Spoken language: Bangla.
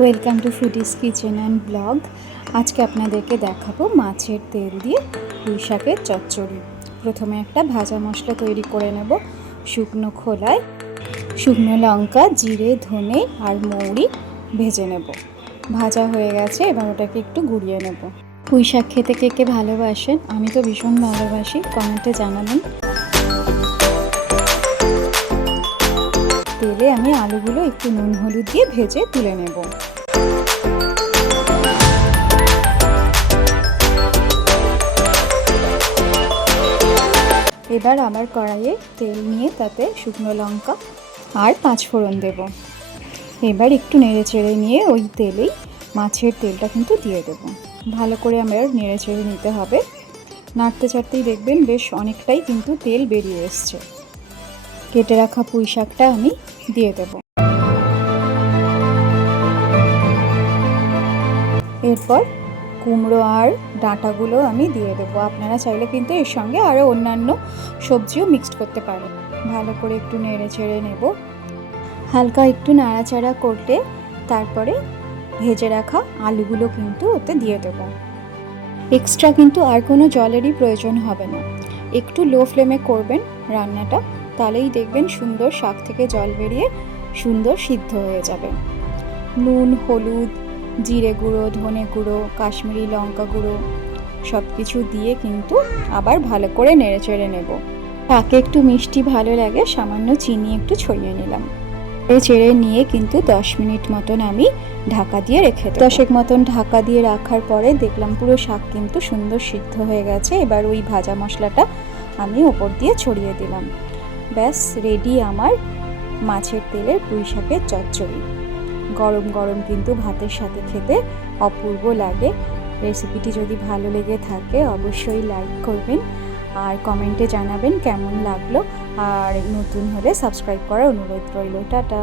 Welcome to Foodies Kitchen and blog. আজকে আপনাদেরকে দেখাবো মাছের তেল দিয়ে পুঁই শাকের চচ্চড়ি। প্রথমে একটা ভাজা মশলা তৈরি করে নেব শুকনো খোলায়। শুকনো লঙ্কা, জিরে, ধনে আর মৌরি ভেজে নেব। ভাজা হয়ে গেছে, এবার ওটাকে একটু গুঁড়িয়ে নেব। পুঁই শাক খেতে কে কে ভালোবাসেন? আমি তো ভীষণ ভালোবাসি, কমেন্টে জানাবেন। তেলে আমি আলুগুলো একটু নুন হলুদ দিয়ে ভেজে তুলে নেব। এবার আমার কড়াইয়ে তেল নিয়ে তাতে শুকনো লঙ্কা আর পাঁচ ফোড়ন দেব। এবার একটু নেড়ে চেড়ে নিয়ে ওই তেলেই মাছের তেলটা কিন্তু দিয়ে দেব। ভালো করে আমার নেড়ে চেড়ে নিতে হবে। নাড়তে চাড়তেই দেখবেন বেশ অনেকটাই কিন্তু তেল বেরিয়ে এসছে। কেটে রাখা পুঁই শাকটা আমি দিয়ে দেব। এরপর কুমড়ো আর ডাঁটাগুলো আমি দিয়ে দেবো। আপনারা চাইলে কিন্তু এর সঙ্গে আরও অন্যান্য সবজিও মিক্সড করতে পারেন। ভালো করে একটু নেড়ে চেড়ে নেব। হালকা একটু নাড়াচাড়া করলে তারপরে ভেজে রাখা আলুগুলো কিন্তু ওতে দিয়ে দেব। এক্সট্রা কিন্তু আর কোনো জলেরই প্রয়োজন হবে না। একটু লো ফ্লেমে করবেন রান্নাটা। তাহলেই দেখবেন সুন্দর শাক থেকে জল বেরিয়ে সুন্দর সিদ্ধ হয়ে যাবে। নুন, হলুদ, জিরে গুঁড়ো, ধনে গুঁড়ো, কাশ্মীরি লঙ্কা গুঁড়ো সব কিছু দিয়ে কিন্তু আবার ভালো করে নেড়ে চেড়ে নেব। তাকে একটু মিষ্টি ভালো লাগে, সামান্য চিনি একটু ছড়িয়ে নিলাম। চেড়ে নিয়ে কিন্তু দশ মিনিট মতন আমি ঢাকা দিয়ে রেখে দশেক মতন ঢাকা দিয়ে রাখার পরে দেখলাম পুরো শাক কিন্তু সুন্দর সিদ্ধ হয়ে গেছে। এবার ওই ভাজা মশলাটা আমি ওপর দিয়ে ছড়িয়ে দিলাম। ব্যাস রেডি আমার মাছের তেলের পুঁই শাকের চচ্চড়ি। গরম গরম কিন্তু ভাতের সাথে খেতে অপূর্ব লাগে। রেসিপিটি যদি ভালো লেগে থাকে, অবশ্যই লাইক করবেন আর কমেন্টে জানাবেন কেমন লাগল। আর নতুন হলে সাবস্ক্রাইব করার অনুরোধ রইল, টাটা।